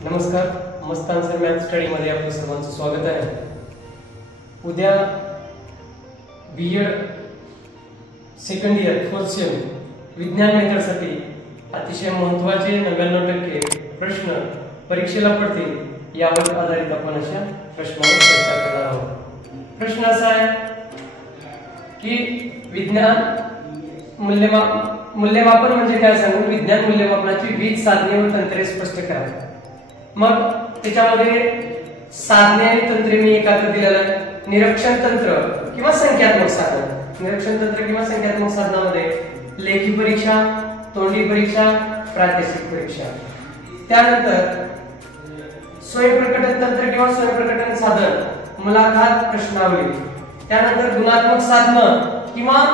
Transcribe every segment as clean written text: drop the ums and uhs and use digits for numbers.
नमस्कार, मस्त answer math study मध्ये आपलं सर्वांचं स्वागत आहे। उद्या B Ed second year fourth sem विज्ञान मेथडसाठी अतिशय महत्त्वाचे 99% प्रश्न परीक्षेला पडतील यावर आधारित आपण अशा प्रश्नावर चर्चा करणार आहोत। प्रश्न असा आहे की विज्ञान मूल्यमापन म्हणजे काय सांगून विज्ञान मूल्यमापनाची विविध साधने व तंत्रे स्पष्ट करा। मग त्याच्यामध्ये साधने आणि तंत्रे मी एकत्र दिलेलं आहे। निरीक्षण तंत्र किंवा संख्यात्मक साधन। निरीक्षण तंत्र किंवा संख्यात्मक साधनामध्ये लेखी परीक्षा, तोंडी परीक्षा, प्रात्यक्षिक परीक्षा। त्यानंतर स्वयंप्रकटन तंत्र किंवा स्वयंप्रकटन साधन, मुलाखत, प्रश्नावली। त्यानंतर गुणात्मक साधन किंवा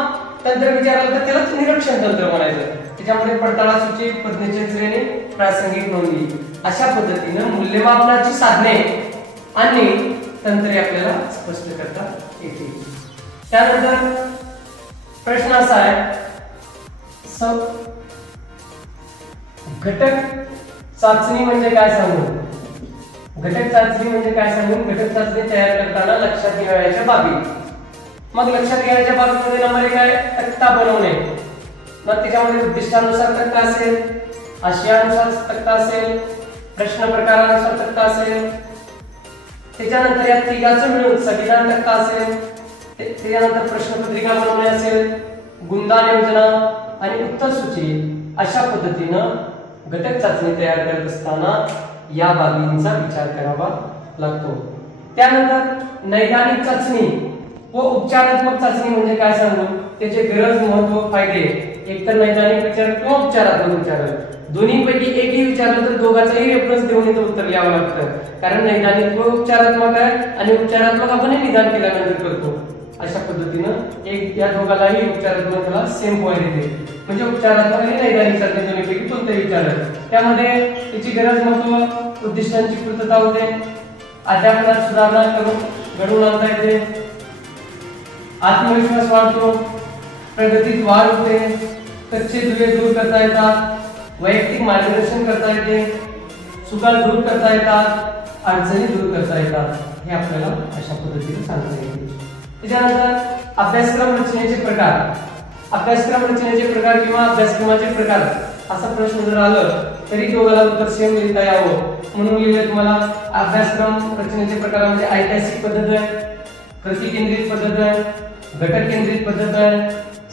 तंत्र विचारलं तर त्याला निरीक्षण तंत्र म्हणायचं। त्याच्यामध्ये पडताळासूची, पद्धतीची श्रेणी, प्रासंगिक नोंदी अशा पद्धतीने मूल्यमापनाची साधने आणि तंत्रे आपल्याला स्पष्ट करता येतील। त्यानंतर प्रश्न असा आहे घटक चाचणी म्हणजे काय सांगून। घटक चाचणी म्हणजे काय सांगून घटक चाचणी तयार करताना लक्षात घ्यावयाच्या बाबी। मग लक्षात घ्यायच्या बाबीमध्ये नंबर 1 आहे तक्ता बनवणे। मग त्याच्यामध्ये उद्दिष्टानुसार तक्ता असेल, आशयानुसार तक्ता असेल, प्रश्न प्रकारानुसार तक्ता असेल। त्याच्यानंतर या तिघांचं मिळून संविधान तक्ता असेल। त्याच्यानंतर प्रश्नपत्रिका बनवणे असेल, गुणदान योजना आणि उत्तर सूची। अशा पद्धतीनं घटक चाचणी तयार करत असताना या बाबींचा विचार करावा लागतो। त्यानंतर नैदानिक चाचणी व उपचारात्मक चाचणी म्हणजे काय सांगून त्याचे गरज, महत्व, फायदे। एकतर नैदानिक विचार किंवा उपचारात्मक विचार दोन्हीपैकी एकही विचारलं तर दोघांचाही रेफरन्स देऊन इथं उत्तर लिहावं लागतं। कारण नैदानिक व उपचारात्मक आहे आणि उपचारात्मक आपण निदान केल्यानंतर करतो। अशा पद्धतीनं एक या दोघांनाही उपचारात्मकला सेम पॉइंट येते। म्हणजे उपचारात्मक आणि नैदानिक चाचणी दोन्हीपैकी कोणतंही विचारलं त्यामध्ये त्याची गरज, महत्व, उद्दिष्टांची पूर्तता होते, अध्यापनात सुधारणा घडवून आणता येते, आत्मविश्वास वाढतो, प्रगतीत वाढ होते, कच्चे दुवे दूर करता येतात, वैयक्तिक मार्गदर्शन करता येते, चुका दूर करता येतात, अडचणी दूर करता येतात। हे आपल्याला अशा पद्धतीने सांगता येते। त्याच्यानंतर अभ्यासक्रम रचनेचे प्रकार। अभ्यासक्रम रचनेचे प्रकार किंवा अभ्यासक्रमाचे प्रकार असा प्रश्न जर आलं तरी दोघांना उत्तर सेम लिहिता यावं म्हणून लिहिले तुम्हाला। अभ्यासक्रम रचनेचे प्रकार म्हणजे ऐतिहासिक पद्धत आहे, प्रतिकेंद्रित पद्धत आहे, घटक केंद्रित पद्धत आहे,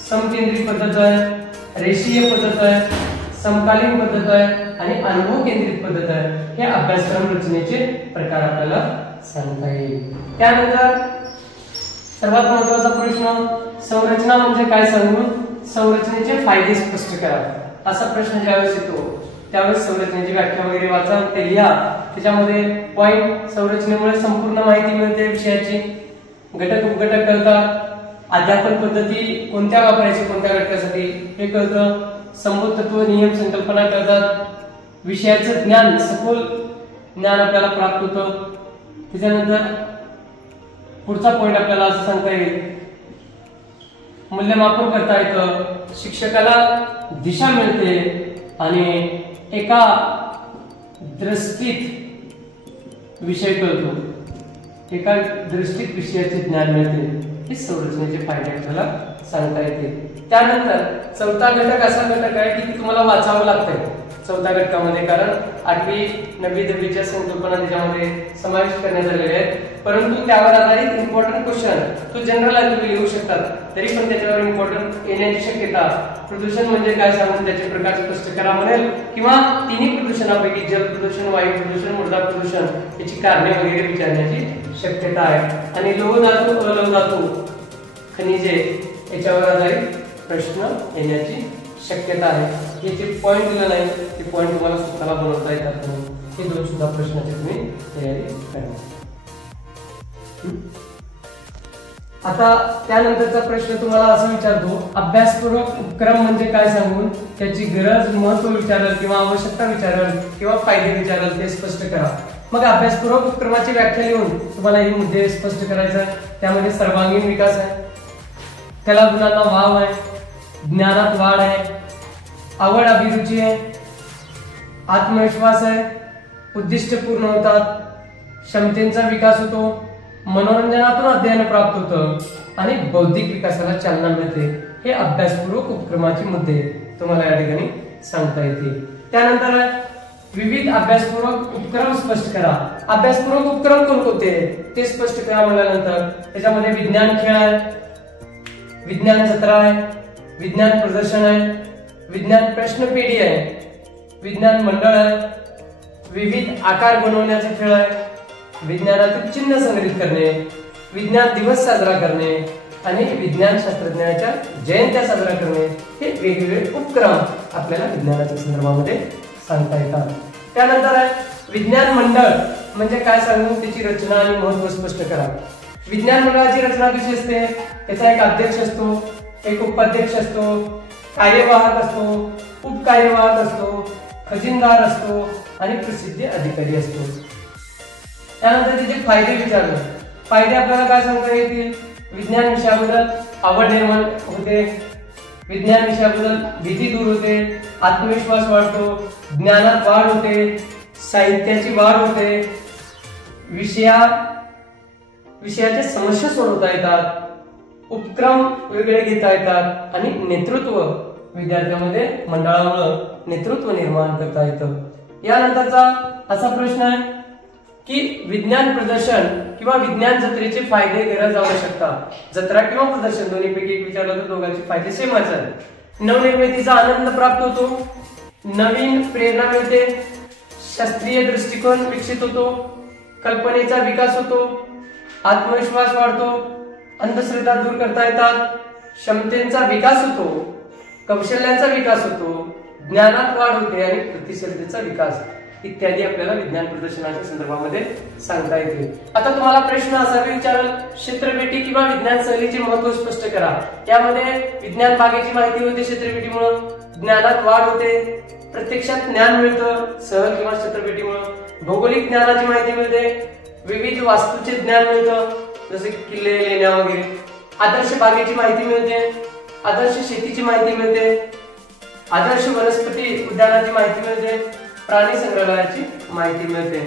समकेंद्रित पद्धत आहे, रेषीय पद्धत आहे, समकालीन पद्धत आहे आणि अनुभव केंद्रित पद्धत आहे। हे अभ्यासक्रम रचनेचे प्रकार आपल्याला सांगता येईल। त्यानंतर सर्वात महत्त्वाचा प्रश्न संरचना म्हणजे काय सांगून संरचनेचे फायदे स्पष्ट करा। असा प्रश्न ज्यावेळेस येतो त्यावेळेस संरचनेची व्याख्या वगैरे वाचा, ते लिहा। त्याच्यामध्ये पॉइंट संरचनेमुळे संपूर्ण माहिती मिळते विषयाची, घटक उपघटक कळतात, अध्यापन पद्धती कोणत्या वापरायची कोणत्या घटकासाठी हे कळतं, संबोध तत्व, नियम, संकल्पना कळतात, विषयाचं ज्ञान, सखोल ज्ञान आपल्याला प्राप्त होतं। त्याच्यानंतर पुढचा पॉइंट आपल्याला असं सांगता येईल मूल्यमापन करता येतं, शिक्षकाला दिशा मिळते आणि एका दृष्टीत विषय कळतो, एका दृष्टीत विषयाचे ज्ञान मिळते। हे संरचनेचे फायदे आपल्याला सांगता येते। त्यानंतर चौथा घटक असा घटक आहे की तुम्हाला वाचावं लागतंय चौथ्या घटकामध्ये, कारण 8वी 9वी 10वीच्या संकल्पना त्याच्यामध्ये समाविष्ट करण्यात आलेल्या आहेत। परंतु त्यावर आधारित इम्पॉर्टंट क्वेश्चन तो जनरल आहे तुम्ही लिहू शकतात, तरी पण त्याच्यावर इम्पॉर्टंट येण्याची शक्यता। प्रदूषण म्हणजे काय सांगून त्याचे प्रकार स्पष्ट करा म्हणेल किंवा तिन्ही प्रदूषणापैकी जल प्रदूषण, वायू प्रदूषण, मृदा प्रदूषण याची कारणे वगैरे विचारण्याची शक्यता आहे। आणि लोह धातू, अलोह धातू, खनिजे याच्यावर आधारित प्रश्न येण्याची शक्यता आहे। हे जे पॉइंट दिले नाही ते पॉइंट तुम्हाला स्वतःला बनवता येतात म्हणून हे दोन सुद्धा प्रश्नाची तुम्ही तयारी करा। आता त्यानंतरचा प्रश्न तुम्हाला असं विचारतो अभ्यासपूर्वक उपक्रम म्हणजे काय सांगून त्याची गरज, महत्व विचारल किंवा आवश्यकता विचारल किंवा फायदे विचारल ते स्पष्ट करा। मग अभ्यासपूर्वक उपक्रमाची व्याख्या लिहून तुम्हाला हे मुद्दे स्पष्ट करायचे आहे। त्यामध्ये सर्वांगीण विकास आहे, कला गुणांना वाव आहे, ज्ञानात वाढ आहे, आवड अभिरुची आहे, आत्मविश्वास आहे, उद्दिष्ट पूर्ण होतात, क्षमतेचा विकास होतो, मनोरंजनातून अध्ययन प्राप्त होतं आणि बौद्धिक विकासाला चालना मिळते. हे अभ्यासपूर्वक उपक्रमाचे मुद्दे तुम्हाला या ठिकाणी सांगता येतील. त्यानंतर विविध अभ्यासपूर्वक उपक्रम स्पष्ट करा. अभ्यासपूर्वक उपक्रम कोणकोणते ते स्पष्ट करा म्हटल्यानंतर त्याच्यामध्ये विज्ञान खेळ आहे, विज्ञान जत्रा आहे, विज्ञान प्रदर्शन आहे, विज्ञान प्रश्नपेढी आहे, विज्ञान मंडळ आहे, विविध आकार बनवण्याचा खेळ आहे, विज्ञानातील चिन्ह संग्रहित करणे, विज्ञान दिवस साजरा करणे आणि विज्ञान शास्त्रज्ञाच्या जयंत्या साजरा करणे हे वेगवेगळे उपक्रम आपल्याला विज्ञानाच्या संदर्भामध्ये सांगता येतात. त्यानंतर आहे विज्ञान मंडळ म्हणजे काय सांगू, त्याची रचना आणि महत्त्व स्पष्ट करा. विज्ञान मंडळाची रचना कशी असते, त्याचा एक अध्यक्ष असतो, एक उपाध्यक्ष असतो, कार्यवाहक असतो, उपकार्यवाहक असतो, खजिनदार असतो आणि प्रसिद्धी अधिकारी असतो. त्यानंतर त्याचे फायदे विचारले. फायदे आपल्याला काय सांगता येतील, विज्ञान विषयाबद्दल आवड निर्माण होते, विज्ञान विषयाबद्दल भीती दूर होते, आत्मविश्वास वाढतो, ज्ञानात वाढ होते, साहित्याची वाढ होते, विषयाच्या समस्या सोडवता येतात, उपक्रम वेगळे घेता येतात आणि नेतृत्व विद्यार्थ्यांमध्ये मंडळामुळे नेतृत्व निर्माण करता येतं. यानंतरचा असा प्रश्न आहे की विज्ञान प्रदर्शन किंवा विज्ञान जत्रेचे फायदे, गरज, आवश्यकता. जत्रा किंवा प्रदर्शन दोन्हीपैकी एक विचारलं तर दोघांचे फायदे सेमच आहेत. नवनिर्मितीचा आनंद प्राप्त होतो, नवीन प्रेरणा मिळते, शास्त्रीय दृष्टिकोन विकसित होतो, कल्पनेचा विकास होतो, आत्मविश्वास वाढतो, अंधश्रद्धा दूर करता येतात, क्षमतेचा विकास होतो, कौशल्यांचा विकास होतो, ज्ञानात वाढ होते आणि प्रतिशीलतेचा विकास इत्यादी आपल्याला विज्ञान प्रदर्शनाच्या संदर्भामध्ये सांगता येते. आता तुम्हाला प्रश्न असा विचारेल, क्षेत्रपेटी किंवा विज्ञान सहलीचे महत्त्व स्पष्ट करा. यामध्ये विज्ञान बागेची माहिती होते, क्षेत्रपेटीमुळे ज्ञानात वाढ होते, प्रत्यक्षात ज्ञान मिळतं सहल किंवा क्षेत्रपेटीमुळे, भौगोलिक ज्ञानाची माहिती मिळते, विविध वास्तूचे ज्ञान मिळतं जसे किल्ले, लेण्या वगैरे, आदर्श बागेची माहिती मिळते, आदर्श शेतीची माहिती मिळते, आदर्श वनस्पती उद्यानाची माहिती मिळते, प्राणी संग्रहालयाची माहिती मिळते.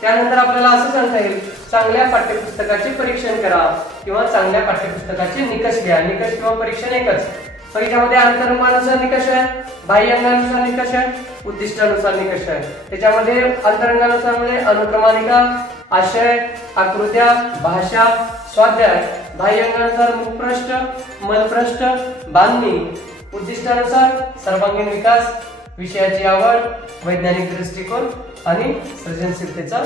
त्यानंतर आपल्याला असं सांगता येईल, चांगल्या पाठ्यपुस्तकाचे परीक्षण करा किंवा चांगल्या पाठ्यपुस्तकाचे निकष लिहा. निकष किंवा परीक्षण एकच. त्याच्यामध्ये अंतरंगानुसार निकष आहे, बाह्यंगानुसार निकष आहे, उद्दिष्टानुसार निकष आहे. त्याच्यामध्ये अंतरंगानुसार म्हणजे अनुक्रमानिका, आशय, आकृत्या, भाषा, स्वाध्याय. बाह्यंगानुसार मुखपृष्ठ, मनपृष्ठ, बांधणी. उद्दिष्टानुसार सर्वांगीण विकास, विषयाची आवड, वैज्ञानिक दृष्टिकोन आणि सृजनशीलतेचा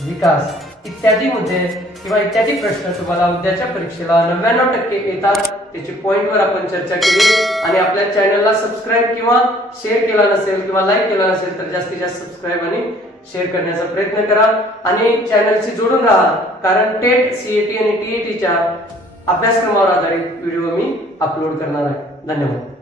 विकास इत्यादी मुद्दे किंवा इत्यादी प्रश्न तुम्हाला उद्याच्या परीक्षेला 99% येतात. त्याची पॉइंटवर आपण चर्चा केली आणि आपल्या चॅनलला सबस्क्राईब किंवा शेअर केला नसेल किंवा लाईक केला नसेल तर जास्तीत जास्त सबस्क्राईब आणि शेअर करण्याचा प्रयत्न करा आणि चॅनलशी जोडून राहा, कारण टेट, सीईटी आणि टीईटीच्या अभ्यासक्रमावर आधारित व्हिडिओ मी अपलोड करणार आहे. धन्यवाद.